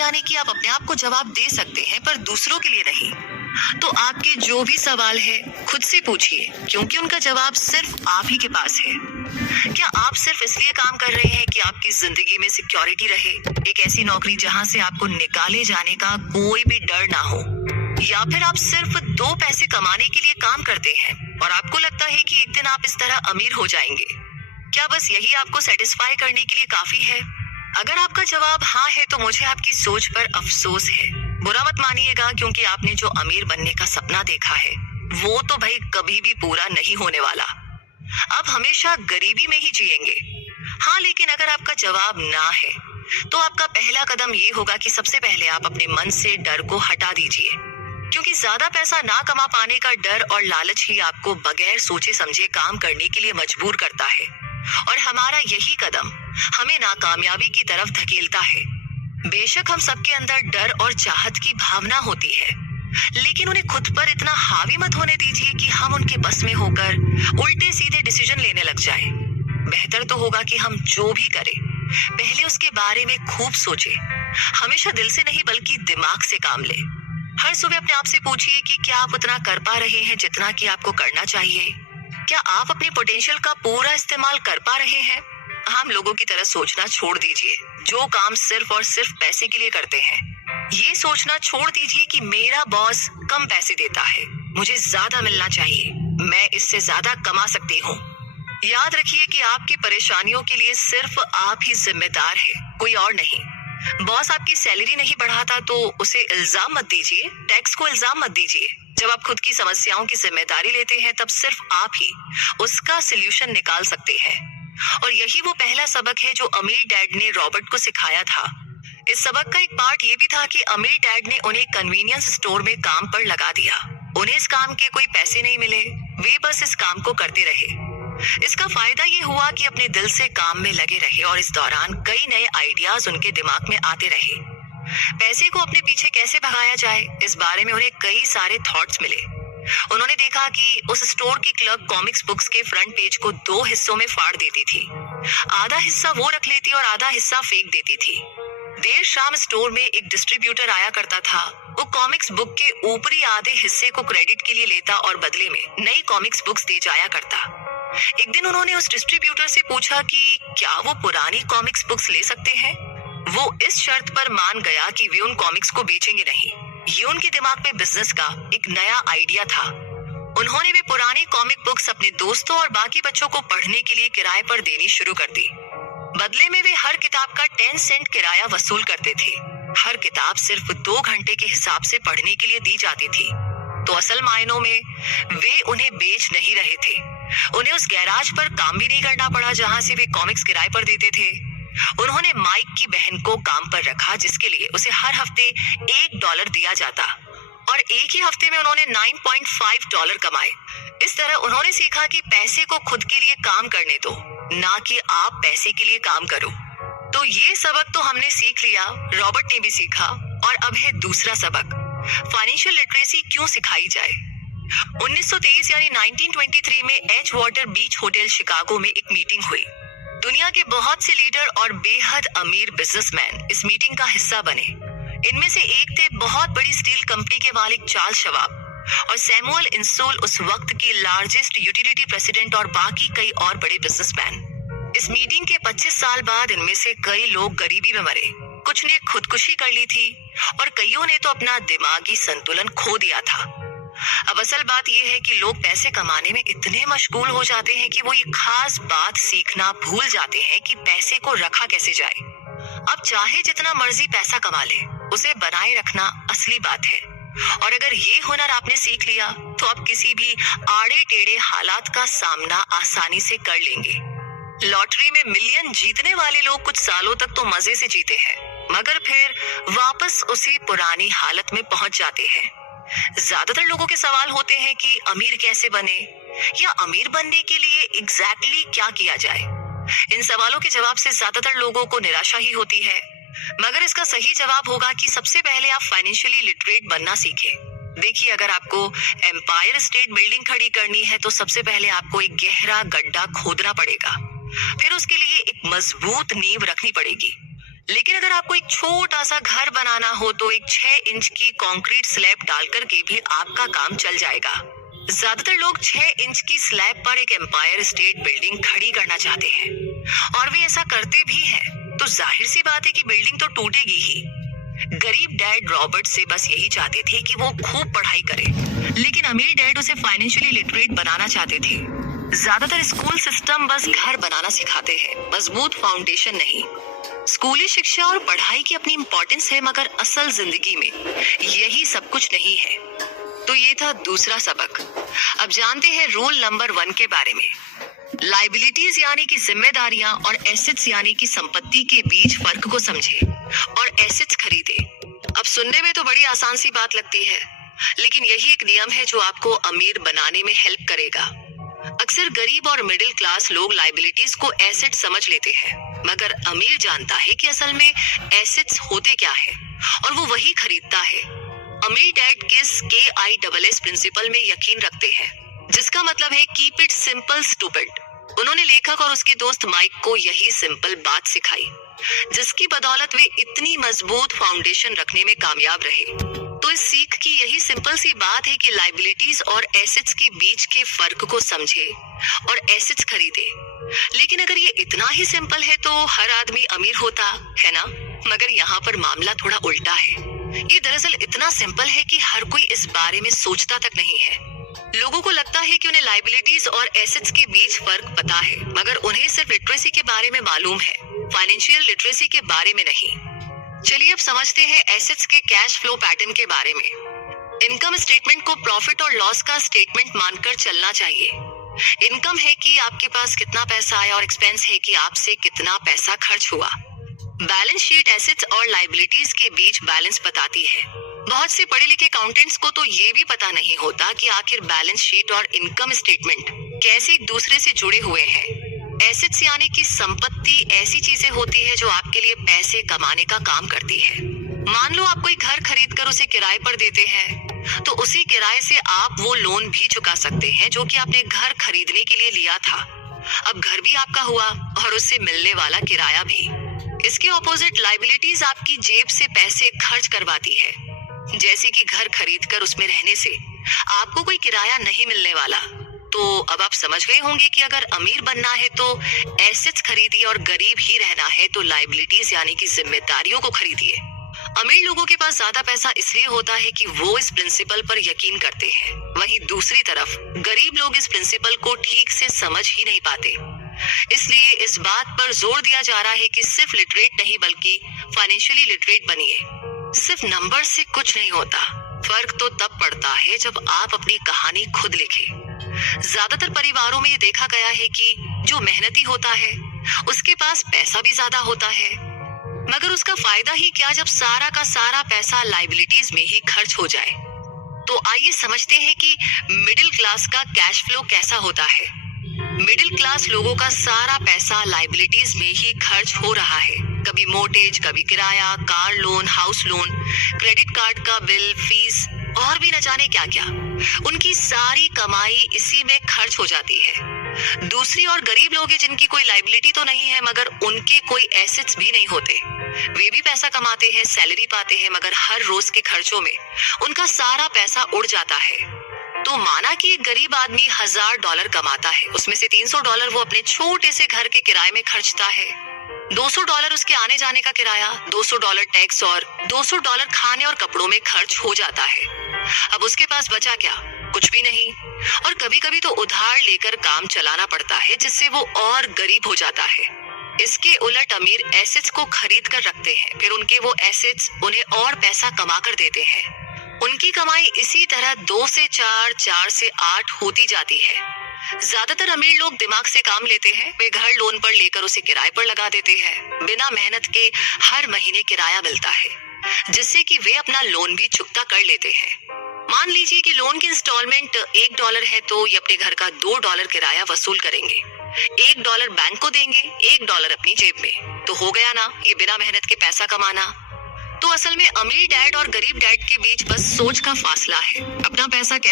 यानी कि आप अपने आप को जवाब दे सकते हैं पर दूसरों के लिए नहीं। तो आपके जो भी सवाल है खुद से पूछिए, क्योंकि उनका जवाब सिर्फ आप ही के पास है। क्या आप सिर्फ इसलिए काम कर रहे हैं कि आपकी जिंदगी में सिक्योरिटी रहे, एक ऐसी नौकरी जहां से आपको निकाले जाने का कोई भी डर ना हो, या फिर आप सिर्फ 2 पैसे कमाने के लिए काम करते हैं और आपको लगता है कि एक दिन आप इस तरह अमीर हो जाएंगे? क्या बस यही आपको सेटिस्फाई करने के लिए काफी है? अगर आपका जवाब हाँ है तो मुझे आपकी सोच पर अफसोस है। बुरा मत मानिएगा, क्योंकि आपने जो अमीर बनने का सपना देखा है वो तो भाई कभी भी पूरा नहीं होने वाला। आप हमेशा गरीबी में ही जिएंगे। हाँ, लेकिन अगर आपका जवाब ना है तो आपका पहला कदम ये होगा कि सबसे पहले आप अपने मन से डर को हटा दीजिए, क्योंकि ज्यादा पैसा ना कमा पाने का डर और लालच ही आपको बगैर सोचे समझे काम करने के लिए मजबूर करता है, और हमारा यही कदम हमें नाकामयाबी की तरफ धकेलता है। बेशक हम सबके अंदर डर और चाहत की भावना होती है, लेकिन उन्हें खुद पर इतना हावी मत होने दीजिए कि हम उनके बस में होकर उल्टे सीधे डिसीजन लेने लग जाए। बेहतर तो होगा कि हम जो भी करें पहले उसके बारे में खूब सोचें, हमेशा दिल से नहीं बल्कि दिमाग से काम ले। हर सुबह अपने आप से पूछिए कि क्या आप उतना कर पा रहे हैं जितना कि आपको करना चाहिए। क्या आप अपने पोटेंशियल का पूरा इस्तेमाल कर पा रहे हैं? हम लोगों की तरह सोचना छोड़ दीजिए जो काम सिर्फ और सिर्फ पैसे के लिए करते हैं। ये सोचना छोड़ दीजिए कि मेरा बॉस कम पैसे देता है, मुझे ज्यादा मिलना चाहिए, मैं इससे ज्यादा कमा सकती हूँ। याद रखिए कि आपकी परेशानियों के लिए सिर्फ आप ही जिम्मेदार है, कोई और नहीं। बॉस आपकी सैलरी नहीं बढ़ाता तो उसे इल्जाम मत दीजिए, टैक्स को इल्जाम मत दीजिए। जब आप खुद की समस्याओं की जिम्मेदारी लेते हैं तब सिर्फ आप ही उसका सलूशन निकाल सकते हैं। और यही वो पहला सबक है जो अमीर डैड ने रॉबर्ट को सिखाया था। इस सबक का एक पार्ट ये भी था कि अमीर डैड ने उन्हें कन्वीनियंस स्टोर में काम पर लगा दिया। उन्हें इस काम के कोई पैसे नहीं मिले, वे बस इस काम को करते रहे। इसका फायदा ये हुआ कि अपने दिल से काम में लगे रहे और इस दौरान कई नए आइडियाज उनके दिमाग में आते रहे। पैसे को अपने पीछे कैसे भगाया जाए, इस बारे में उन्हें कई सारे थॉट्स मिले। उन्होंने देखा कि उस स्टोर की क्लर्क कॉमिक्स बुक्स के फ्रंट पेज को 2 हिस्सों में फाड़ देती थी। आधा हिस्सा वो रख लेती और आधा हिस्सा फेंक देती थी। देर शाम स्टोर में एक डिस्ट्रीब्यूटर आया करता था। वो कॉमिक्स बुक के ऊपरी आधे हिस्से को क्रेडिट के लिए लेता और बदले में नई कॉमिक्स बुक्स दे जाया करता। एक दिन उन्होंने उस डिस्ट्रीब्यूटर से पूछा कि क्या वो पुरानी कॉमिक्स बुक्स ले सकते हैं। वो इस शर्त पर मान गया कि वे उन कॉमिक्स को बेचेंगे नहीं। ये उनके दिमाग में बिजनेस का एक नया आइडिया था। उन्होंने वे पुरानी कॉमिक बुक्स अपने दोस्तों और बाकी बच्चों को पढ़ने के लिए किराए पर देनी शुरू कर दी। बदले में वे हर किताब का 10 सेंट किराया वसूल करते थे। हर किताब सिर्फ 2 घंटे के हिसाब से पढ़ने के लिए दी जाती थी। तो असल मायनों में वे उन्हें बेच नहीं रहे थे। उन्हें उस गैराज पर काम भी नहीं करना पड़ा जहां से वे कॉमिक्स किराए पर देते थे। उन्होंने माइक की बहन को काम पर रखा, जिसके लिए उसे हर हफ्ते $1 दिया जाता, और एक ही हफ्ते में उन्होंने $9.5 कमाए। इस तरह उन्होंने सीखा कि पैसे को खुद के लिए काम करने दो, ना कि आप पैसे के लिए काम करो। तो ये सबक तो हमने सीख लिया, रॉबर्ट ने भी सीखा, और अब है दूसरा सबक, फाइनेंशियल लिटरेसी क्यों सिखाई जाए। 1923 यानी 1923 में एच वाटर बीच होटल शिकागो में एक मीटिंग हुई। दुनिया के बहुत से लीडर और बेहद अमीर बिजनेसमैन इस मीटिंग का हिस्सा बने। इनमें से एक थे बहुत बड़ी स्टील कंपनी के मालिक चार्ल्स शवाब, और सैमुअल इंसोल उस वक्त की लार्जेस्ट यूटिलिटी प्रेसिडेंट, और बाकी कई और बड़े बिजनेसमैन। इस मीटिंग के 25 साल बाद इनमें से कई लोग गरीबी में मरे, कुछ ने खुदकुशी कर ली थी और कईयों ने तो अपना दिमागी संतुलन खो दिया था। अब असल बात यह है कि लोग पैसे कमाने में इतने मशगूल हो जाते हैं कि वो ये खास बात सीखना भूल जाते हैं कि पैसे को रखा कैसे जाए। अब चाहे जितना मर्जी पैसा कमा ले, उसे बनाए रखना असली बात है। और अगर ये हुनर आपने सीख लिया तो आप किसी भी आड़े टेढ़े हालात का सामना आसानी से कर लेंगे। लॉटरी में मिलियन जीतने वाले लोग कुछ सालों तक तो मजे से जीते हैं, मगर फिर वापस उसी पुरानी हालत में पहुंच जाते हैं। ज्यादातर लोगों के सवाल होते हैं कि अमीर कैसे बने, या अमीर बनने के लिए एग्जैक्टली क्या किया जाए। इन सवालों के जवाब से ज्यादातर लोगों को निराशा ही होती है, मगर इसका सही जवाब होगा कि सबसे पहले आप फाइनेंशियली लिटरेट बनना सीखें। देखिए, अगर आपको एम्पायर स्टेट बिल्डिंग खड़ी करनी है तो सबसे पहले आपको एक गहरा गड्ढा खोदना पड़ेगा, फिर उसके लिए एक मजबूत नींव रखनी पड़ेगी। लेकिन अगर आपको एक छोटा सा घर बनाना हो तो एक 6 इंच की कंक्रीट स्लैब डाल करके भी आपका काम चल जाएगा। ज्यादातर लोग 6 इंच की स्लैब पर एक एम्पायर स्टेट बिल्डिंग खड़ी करना चाहते हैं और वे ऐसा करते भी हैं, तो जाहिर सी बात है कि बिल्डिंग तो टूटेगी ही। गरीब डैड रॉबर्ट से बस यही चाहते थे कि वो खूब पढ़ाई करे, लेकिन अमीर डैड उसे फाइनेंशियली लिटरेट बनाना चाहते थे। ज्यादातर स्कूल सिस्टम बस घर बनाना सिखाते हैं, मजबूत फाउंडेशन नहीं। स्कूली शिक्षा और पढ़ाई की अपनी इम्पोर्टेंस है, मगर असल जिंदगी में यही सब कुछ नहीं है। तो ये था दूसरा सबक। अब जानते हैं रूल नंबर 1 के बारे में। लाइबिलिटीज यानी कि जिम्मेदारियां और एसेट्स यानी कि संपत्ति के बीच फर्क को समझे और एसेट्स खरीदे। अब सुनने में तो बड़ी आसान सी बात लगती है, लेकिन यही एक नियम है जो आपको अमीर बनाने में हेल्प करेगा। अक्सर गरीब और मिडिल क्लास लोग लाइबिलिटीज को एसेट समझ लेते हैं, मगर अमीर जानता है कि असल में एसेट्स होते क्या है और वो वही खरीदता है। अमीर डैड किस KISS प्रिंसिपल में यकीन रखते हैं, जिसका मतलब है कीप इट सिंपल स्टूपिड। उन्होंने लेखक और उसके दोस्त माइक को यही सिंपल बात सिखाई, जिसकी बदौलत वे इतनी मजबूत फाउंडेशन रखने में कामयाब रहे। तो इस सीख की यही सिंपल सी बात है कि लाइबिलिटीज और एसेट्स के बीच के फर्क को समझे और एसेट्स खरीदे। लेकिन अगर ये इतना ही सिंपल है तो हर आदमी अमीर होता है ना? मगर यहाँ पर मामला थोड़ा उल्टा है। ये दरअसल इतना सिंपल है कि हर कोई इस बारे में सोचता तक नहीं है। लोगों को लगता है कि उन्हें लाइबिलिटीज और एसेट्स के बीच फर्क पता है, मगर उन्हें सिर्फ लिटरेसी के बारे में मालूम है, फाइनेंशियल लिटरेसी के बारे में नहीं। चलिए अब समझते हैं एसेट्स के कैश फ्लो पैटर्न के बारे में। इनकम स्टेटमेंट को प्रॉफिट और लॉस का स्टेटमेंट मानकर चलना चाहिए। इनकम है कि आपके पास कितना पैसा आया और एक्सपेंस है कि आपसे कितना पैसा खर्च हुआ। बैलेंस शीट एसेट्स और लाइबिलिटीज के बीच बैलेंस बताती है। बहुत से पढ़े लिखे अकाउंटेंट्स को तो ये भी पता नहीं होता कि आखिर बैलेंस शीट और इनकम स्टेटमेंट कैसे एक दूसरे से जुड़े हुए हैं। एसेट्स यानी कि संपत्ति ऐसी चीजें होती है जो आपके लिए पैसे कमाने का काम करती है। मान लो आप कोई घर खरीद कर उसे किराए पर देते हैं, तो उसी किराए से आप वो लोन भी चुका सकते हैं जो कि आपने घर खरीदने के लिए लिया था। अब घर भी आपका हुआ और उससे मिलने वाला किराया भी। इसके ऑपोजिट लाइबिलिटीज आपकी जेब से पैसे खर्च करवाती है, जैसे कि घर खरीदकर उसमें रहने से आपको कोई किराया नहीं मिलने वाला। तो अब आप समझ गए होंगे कि अगर अमीर बनना है तो एसेट्स खरीदिए और गरीब ही रहना है तो लाइबिलिटीज यानी कि जिम्मेदारियों को खरीदिए। अमीर लोगों के पास ज्यादा पैसा इसलिए होता है कि वो इस प्रिंसिपल पर यकीन करते हैं, वहीं दूसरी तरफ गरीब लोग इस प्रिंसिपल को ठीक से समझ ही नहीं पाते। इसलिए इस बात पर जोर दिया जा रहा है कि सिर्फ लिटरेट नहीं बल्कि फाइनेंशियली लिटरेट बनिए। सिर्फ नंबर से कुछ नहीं होता, फर्क तो तब पड़ता है जब आप अपनी कहानी खुद लिखें। ज्यादातर परिवारों में ये देखा गया है कि जो मेहनती होता है उसके पास पैसा भी ज्यादा होता है, मगर उसका फायदा ही क्या जब सारा का सारा पैसा लाइबिलिटीज में ही खर्च हो जाए। तो आइए समझते हैं कि मिडिल क्लास का कैश फ्लो कैसा होता है। मिडिल क्लास लोगों का सारा पैसा लाइबिलिटीज में ही खर्च हो रहा है, कभी मोर्टगेज, कभी किराया, car loan, house loan, credit card का बिल, फीस और भी न जाने क्या क्या। उनकी सारी कमाई इसी में खर्च हो जाती है। दूसरी और गरीब लोग हैं जिनकी कोई लाइबिलिटी तो नहीं है, मगर उनके कोई एसेट्स भी नहीं होते। वे भी पैसा कमाते हैं, सैलरी पाते हैं, मगर हर रोज के खर्चों में उनका सारा पैसा उड़ जाता है। तो माना कि एक गरीब आदमी $1000 कमाता है, उसमें से $300 वो अपने छोटे से घर के किराए में खर्चता है, $200 उसके आने जाने का किराया, $200 टैक्स और $200 खाने और कपड़ों में खर्च हो जाता है। अब उसके पास बचा क्या? कुछ भी नहीं। और कभी कभी तो उधार लेकर काम चलाना पड़ता है, जिससे वो और गरीब हो जाता है। इसके उलट अमीर एसेट्स को खरीद कर रखते हैं, फिर उनके वो एसेट्स उन्हें और पैसा कमा कर देते हैं। उनकी कमाई इसी तरह 2 से 4, 4 से 8 होती जाती है। ज्यादातर अमीर लोग दिमाग से काम लेते हैं। वे घर लोन पर लेकर उसे किराए पर लगा देते हैं। बिना मेहनत के हर महीने किराया मिलता है, जिससे कि वे अपना लोन भी चुकता कर लेते हैं। मान लीजिए कि लोन की इंस्टॉलमेंट $1 है, तो ये अपने घर का $2 किराया वसूल करेंगे, $1 बैंक को देंगे, $1 अपनी जेब में। तो हो गया ना ये बिना मेहनत के पैसा कमाना। तो असल में अमीर डैड और गरीब डैड के बीच बस सोच का फासला है। अपना पैसा